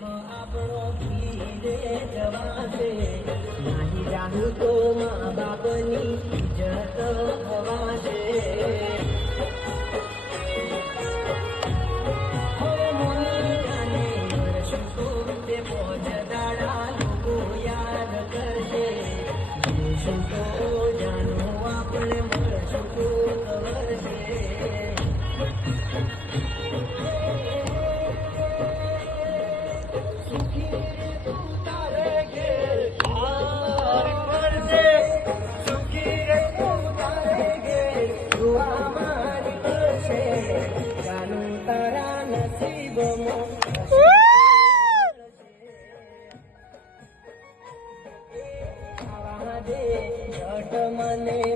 આપણો ભીડે જવાશે, નાહી જાહું તો મા બાપની ઇજ્જત થવાશે. હવે મોનિકાને મળશું તો તે પોચ દાડા લોકો યાદ કરશે. જોશું તો જાણો આપણે મળશું તો ખબર છે. મને